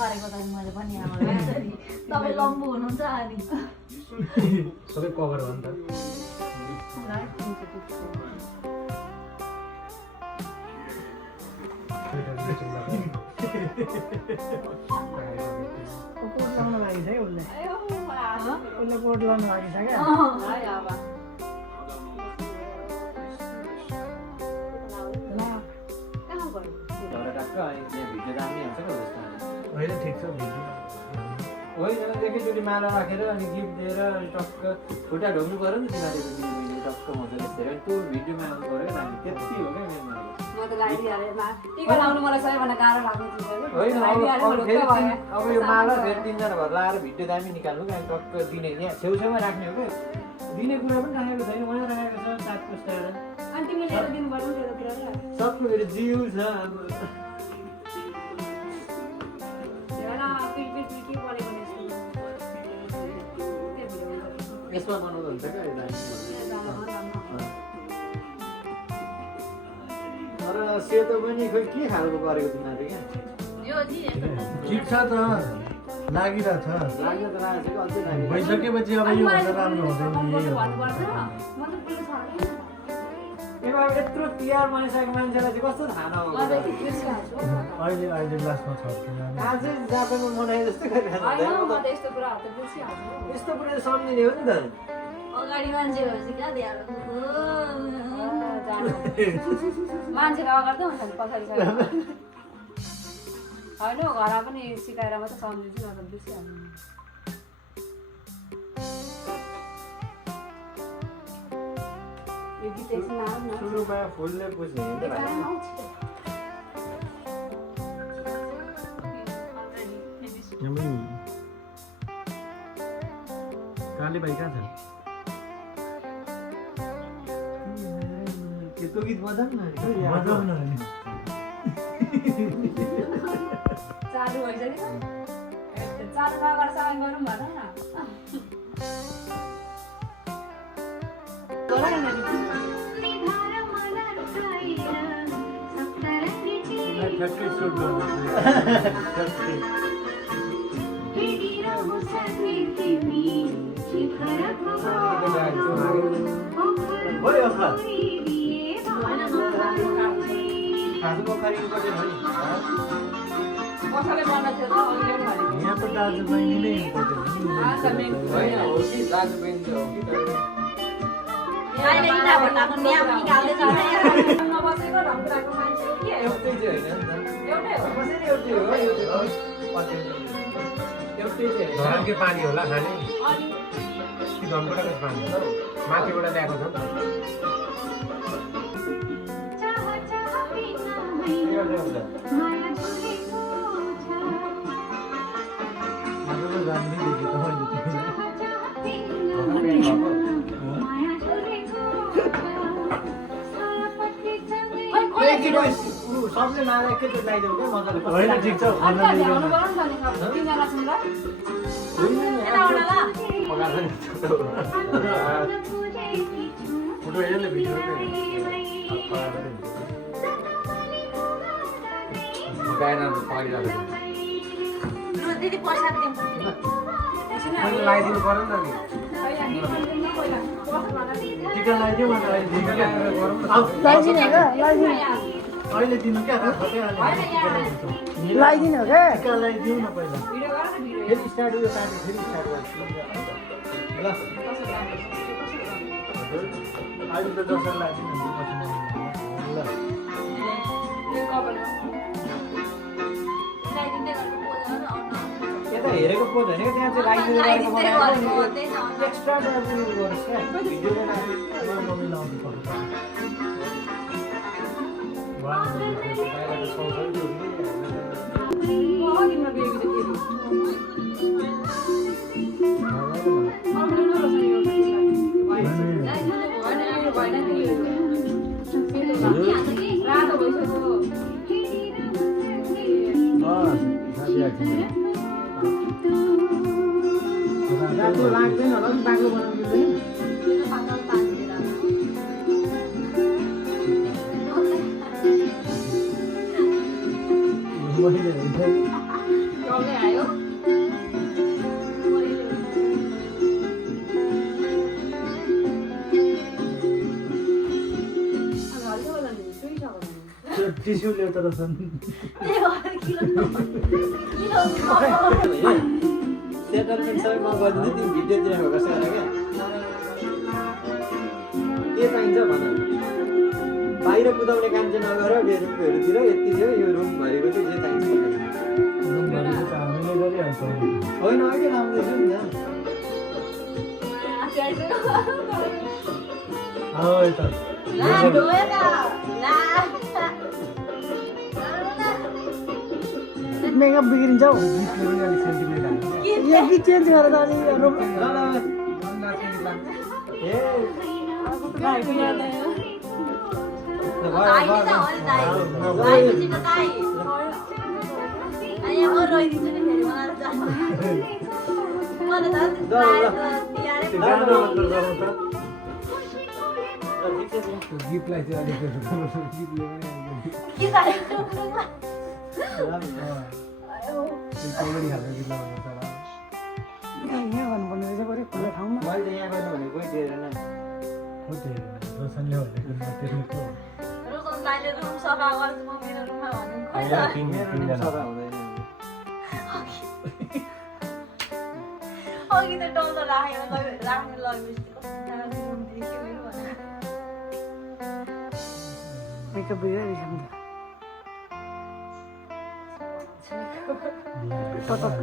गरेको त मैले पनि अब तपाईँ लम्बु हुनुहुन्छ अनि सबै कभर हो नि त कोट लाउन लागि छ है उसले कोट लाउन लागि छ क्या होइन ठिक छ होइन एकैचोटि माला राखेर अनि गिफ्ट दिएर अनि टक्क खुट्टा ढोग्नु पऱ्यो नि तिमीहरूले टक्क मजाले हेरेर त्यो भिडियोमा आउनु पऱ्यो क्या हामी त्यति हो क्या मेरो अब यो माला फेरि 3 जना भएर लाएर भिडियो दामी निकाल्नु क्या टक्क दिने यहाँ छेउछेउमा राख्ने हो क्या दिने कुरा पनि राखेको छैन उहाँ राखेको छ 7 पुस्ताएर सबको फेरि जिउ छ यसमा बनाउँदा हुन्छ क्या तर सेतो पनि खोइ के खालको गरेको तिमीहरूले क्या ठिक छ त लागिरहेछ लाग्यो त लागेको अझै लाग्यो भइसकेपछि अब यो भन्दा राम्रो हुँदैन अब यत्रो तिहार मनाइसकेको मान्छेलाई चाहिँ कस्तो थाहा नहोस् अहिले लास्टमा छ आजै जापानमा मनाए जस्तो गरिरहेको यस्तो कुरा सम्झिने हो नि त अगाडि मान्छे भएपछि कहाँ ध्यान मान्छेको अगाडि त हुन्छ नि पछाडि होइन घरमा पनि सिकाएर मात्रै सम्झिन्छु न त बिर्सिहाल्नु यो गीत एकछिन आउनु न सुरुमा फुलले पुज्ने हो नि त भाइ काले भाइ कहाँ छ त्यो गीत बजाउँ न बजाउन नि चालु भइसक्यो चालु नगरेर सँगै गरौँ भन न फ्याक्ट्री सुट गर्नु भयो खासको खरिद गर्दैन हो नि कसैले बनाएको थियो त अघिले पनि भनेको यहाँ त दाजुबहिनी नै होइन हो कि दाजुबहिनी त हो कि अहिले इटा भन्दाको न्याम निकाल्दै छ नबसेको ढङ्गको मान्छे हो के एउटै चाहिँ होइन नि त एउटै हो कसरी एउटै हो एउटै चाहिँ धरमकै पानी होला खाने अनि कि धनकोटाको पानी होला माथिबाट ल्याएको छ सबले माला एकैचोटि लगाइदेऊ क्या मजाले होइन ठिक छ अनि ध्याउनु पर्यो नि त नि तिनजना सुन्दा फोटो हेर्ने भिडियो दिदी प्रसाद दिउँ लगाइदिनु पर्यो नि टिका लगाइदिउँ अहिले दिनु क्या लगाइदिनु हो क्या टिका लगाइदिउँ न पहिला फेरि स्टार्ट उयो काट्यो फेरि स्टार्ट ल अहिले त दसैँ लगाइदिनु ल यता हेरेको पोज होइन क्या त्यहाँ चाहिँ लागिदिनु एक्स्ट्रा गर्नुहोस् क्या भिडियोमा मम्मी लाउँछु पर्छ रातो लाग्दैन होला नि बाक्लो बनाउनु दिँदैन टिस्यु ल्याउ त रसन सेटलमेन्ट सबै म गरिदिन्छु तिमी भिडियोतिर फोकस गर क्या के चाहिन्छ भन बाहिर कुदाउने काम चाहिँ नगर रुमहरूतिर यति थियो यो रुम भरेको चाहिँ जे चाहिन्छ हामीले गरिहाल्छौँ होइन अहिले लाउँदैछु नि यता मेकअप बिग्रिन्छ हौ गीतले पनि अलिक सेन्टिमेन्ट हाल्छ यो गीत चेन्ज गरेर अनि गीतलाई चाहिँ अलिक गीतले पनि कमेडी खालको गीत लगाउनु यहाँ भन्नुपर्ने रहेछ बरु खुल्ला ठाउँमा मैले यहाँ गर्नु भनेको कोही दिएन रोशनले भनेको टेक्निक हो सफा हुँदैन अघि त डल्लो राख्नु लगेपछि मेकअप बिग्रिरहेछ नि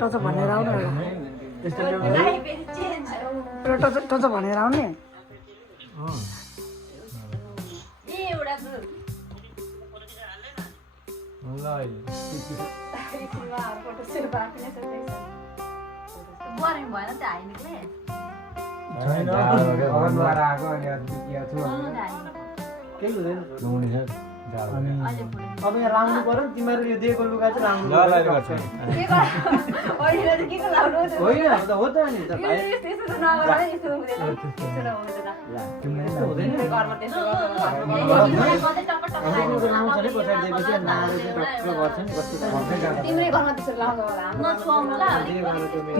टच भनेर आउनु टच भनेर आउने बोरिङ भएन त्यो हाइनिकले आएको अनि केही हुँदैन अनि अब यहाँ लाउनु पर्यो नि तिमीहरू यो दिएको लुगा चाहिँ लाउनु होइन अब त हो त नि त भाइ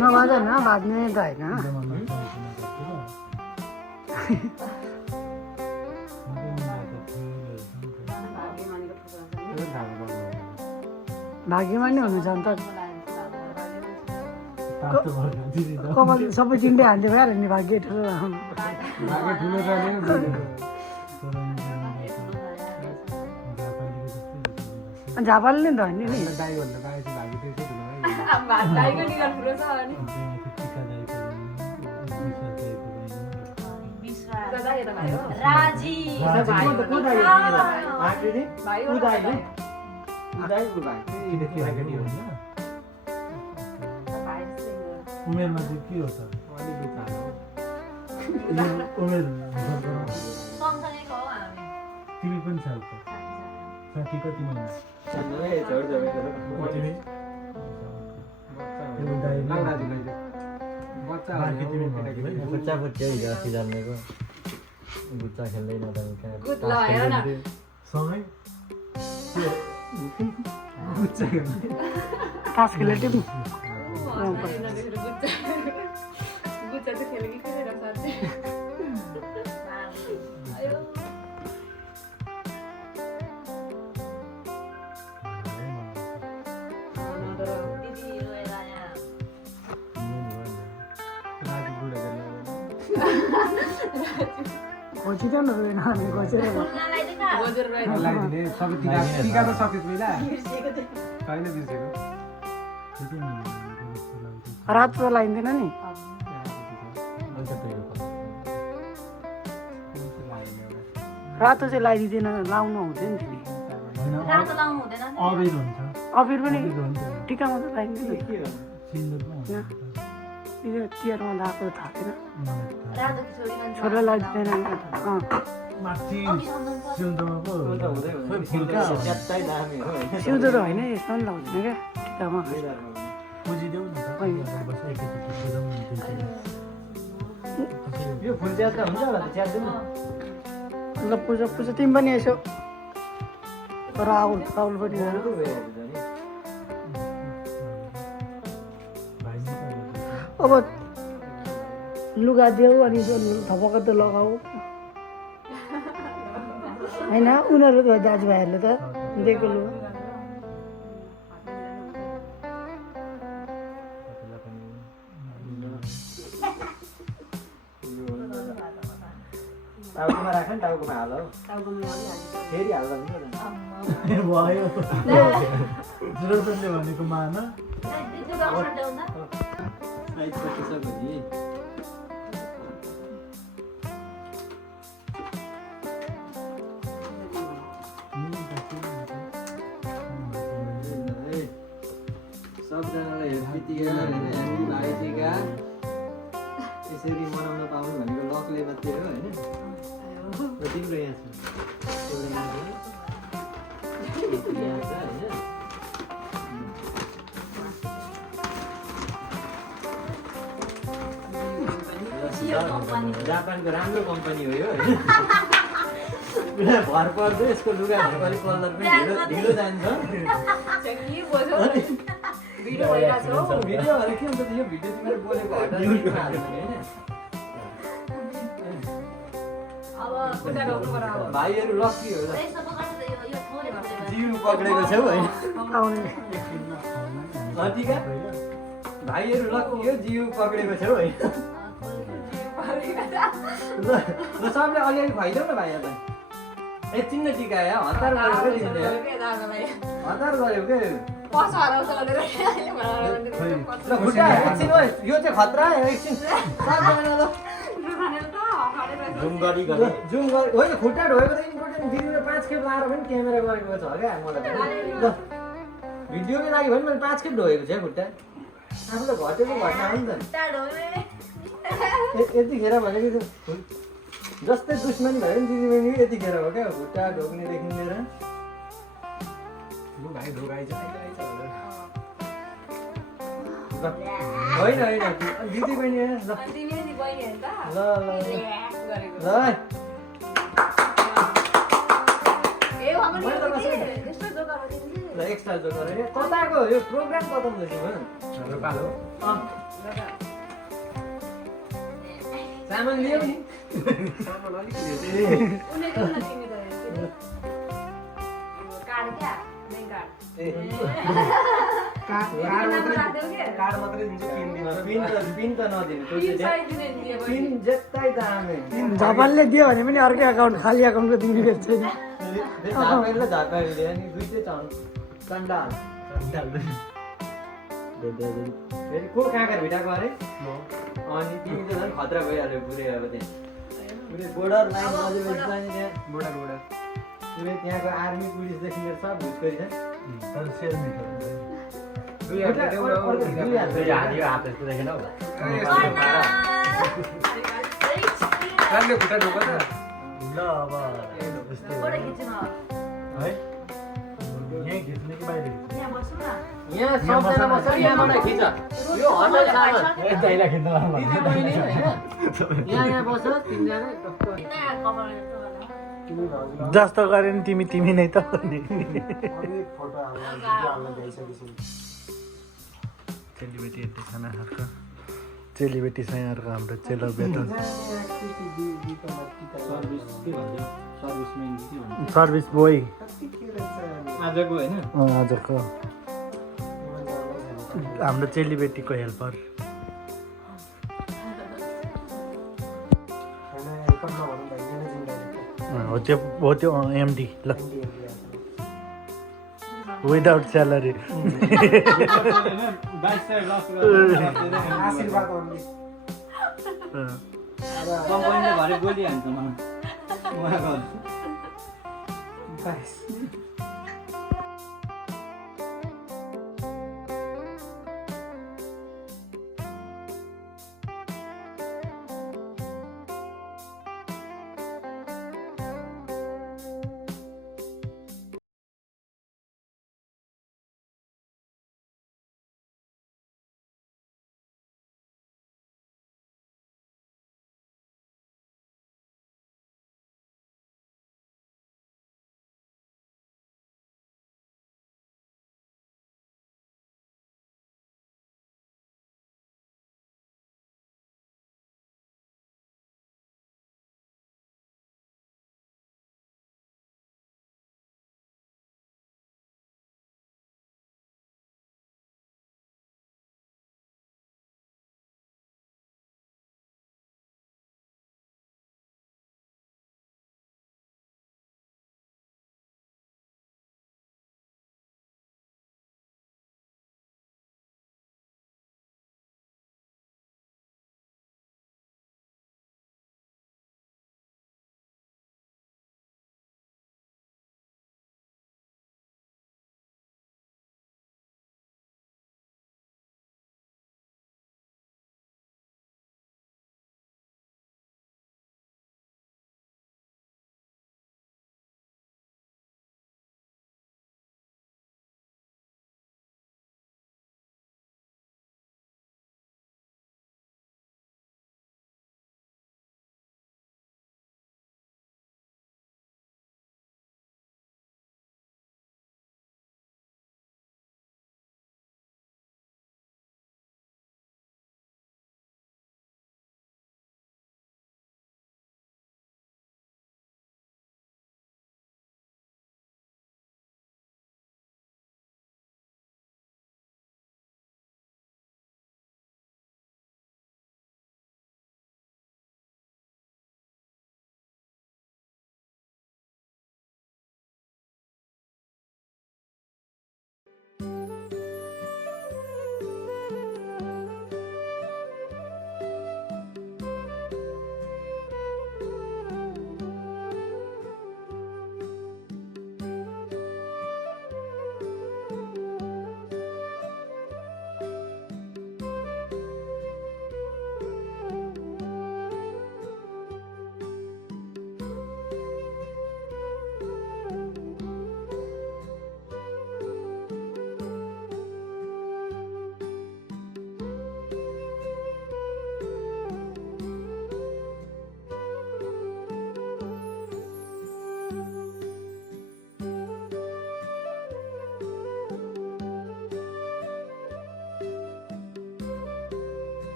नभएन बाँध्ने त होइन भाग्यमानी हुनुहुन्छ अन्त कपाल सबै चिन्डे हान्थ्यो भइहाल्यो नि भाग्य ठुलो झापाले नि त होइन नि उमेरमा चाहिँ के हो त उमेर तिमी पनि सालको साथी कति महिना बुच्चा बुच्चा हिजो अस्ति जन्मेको बुच्चा खेल्दैन सँगै तास खेल्ने टिम खोजिदेऊ न खोजेर सबै टिका त सकेछ पहिला छैन बिर्सेको रातो लगाइँदैन नि रातो चाहिँ लगाइदिँदैन लाउनु हुँदैन अबिर अबिर पनि टिकामा त लगाइँदैन तिहारमा लगाएको थाहा छैन छोरा लगाइदिँदैन सिउँदो त होइन यसमा पनि लगाउँदैन क्या टिकामा यो फुल च्यात्रा हुन्छ होला त च्यात्दैन ल पूजा पूजा तिमी पनि यसो राहुल राहुल पनि अब लुगा देऊ अनि थपक्क त लगाऊ होइन उनीहरू त दाजुभाइहरूले त दिएको लु टाउकोमा राख नि टाउकोमा हाल हौ फेरि हाल्दा हुन्छ भयो जुरोसनले भनेको मान सबजनालाई हेप्पी टिका हेप्पी भाइ टिका यसरी मनाउन पाउनु भनेको लकले मात्रै हो होइन तिम्रो यहाँ छ यहाँ छ होइन जापानको राम्रो कम्पनी हो यो होइन भर पर्दो यसको लुगा भर्खरै कलर पनि ढिलो जान्छ भिडियो भइरहेको छ हौ। भिडियोहरू के हुन्छ यो भिडियो तिमीले बोलेको हटाइदिनु हाल्नु होइन अब खुट्टा ढोक्नु पर्यो अब। भाइहरू लक्की हो ल जिउ पक्रेको छौ होइन टिका भाइहरू लक्की हो जिउ पक्रेको छौ होइन ल सबले अलिअलि खुवाइदेऊ न भाइहरूलाई एकछिन न टिका या हतार गऱ्यो क्या तिमीले हतार गऱ्यो के पस हराउँछ भनेर ल खुट्टा एकछिन ओइ यो चाहिँ खतरा एकछिन सबजना ल जुम गरी गरी जुम गरे होइन खुट्टा ढोएको त इम्पोर्टेन्ट भिडियोले 5 खेप लाएर पनि क्यामेरा गरेको छ क्या मलाई ल भिडियोकै लागि भने मैले 5 खेप ढोएको छु खुट्टा आफूलाई घटेको घटना हो नि त यतिखेर भनेको जस्तै दुश्मनी भयो नि दिदीबहिनी यतिखेर हो क्या खुट्टा ढोक्नेदेखि लिएर भाइ ढोकाइछ होइन होइन दिदीबहिनी ल तिमीले नि बहिनी हैन त ल ल गरेको ल ए हामी यस्तो जोकर हो तिमीले ल एक्स्ट्रा जो गरेर कताको यो प्रोग्राम कता हुँदैछ हाम्रो पालो सामान लियो नि सामान अलिकति उनी किन तिमी त कार्ड क्या बैंक कार्ड कार्ड मात्रै दिन्छ 3 दिन पिन त नदिनु पिन जेत्तै दामे झापानले दियो भने पनि अर्कै अकाउन्ट खाली अकाउन्टको दिने रहेछ नि झापानले झापानले अनि दुईटै छन् कन्डाल फेरि को काँकर भिटाको अरे अनि तिमी त झन् खतरा भइहाल्यो पुरै अब त्यहाँ पुरै बोर्डर लाइन नजिक जाने त्यहाँ बोर्डर पुरै त्यहाँको आर्मी पुलिसदेखि लिएर सब घुसखोरी छ तर सेल मिटर दुई हात देऊ न दुई हात दुई हात यो हात यस्तो देखेन हौ रातले खुट्टा ढोको त ल अब यस्तो फोटो खिच्नु है यही खिच्ने कि बाहिर खिच्ने यहाँ बस्नु न यहाँ सबजना बस्छ यहाँबाट खिच यो हटाइ सामान दाइला खिच्न दिदी बहिनी होइन यहाँ बस्छ तिनजना जस्तो गरे नि तिमी नै त चेलीबेटीहरूले खाना खाएको चेलीबेटीसँग अर्को हाम्रो चेलो बेटो सर्भिस बोय आजको होइन आजको हाम्रो चेलीबेटीको हेल्पर हो त्यो एमडी ल विदाउट स्यालेरी कम्पनीले भरे बोलिहाल्छ मलाई उहाँको